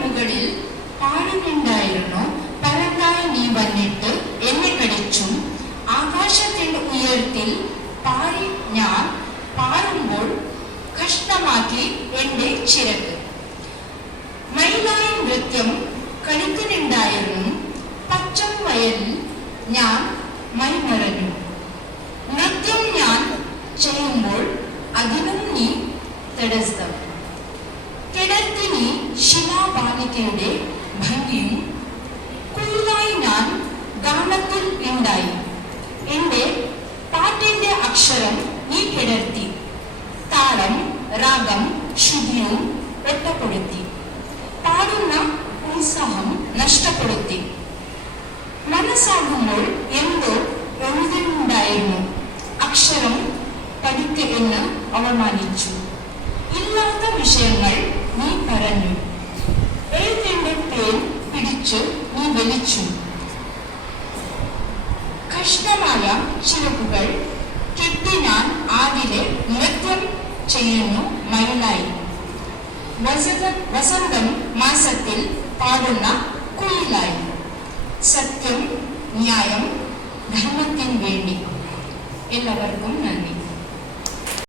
മുകളിൽ പാടുന്നുണ്ടായിരുന്നു, പരന്തായി നീ വന്നിട്ട് എന്നെ കടിച്ചും. ആകാശത്തിന്റെ ഉയരത്തിൽ പാറി ഞാൻ പാറുമ്പോൾ കഷ്ടമാക്കി എന്റെ ചിറക്. മയിലായ നൃത്യം കളിക്കുന്നുണ്ടായിരുന്നു, പച്ചം വയലിൽ ഞാൻ മൈമറഞ്ഞു. നൃത്യം ഞാൻ ചെയ്യുമ്പോൾ അതിനും നീ തടസ്സം. കിടത്തി നീ ശിലാബാലികയുടെ ഭംഗിയും. കുയിലായി ഞാൻ ഗാനത്തിൽ ഉണ്ടായി, എന്റെ പാട്ടിന്റെ അക്ഷരം നീ കിടത്തി. താളം രാഗം ശുദ്ധിയും ഒറ്റപ്പെടുത്തി, പാടുന്ന ഉത്സാഹം നഷ്ടപ്പെടുത്തി. മനസ്സാകുമ്പോൾ എന്തോ എഴുതുന്നുണ്ടായിരുന്നു, അക്ഷരം പഠിക്ക് എന്ന് അവമാനിച്ചു. ഇല്ലാത്ത വിഷയങ്ങൾ നീ പറഞ്ഞു, എഴുത്തിന്റെ പേൻ പിടിച്ചു നീ വലിച്ചു. കഷ്ണമായ ചിറകുകൾ കെട്ടി ഞാൻ ആദിലെ നൃത്യം ചെയ്യുന്നു മയിലായി. വസന്തം മാസത്തിൽ പാടുന്ന കുയിലായി. സത്യം, ന്യായം, ധർമ്മത്തിന് വേണ്ടി. എല്ലാവർക്കും നന്ദി.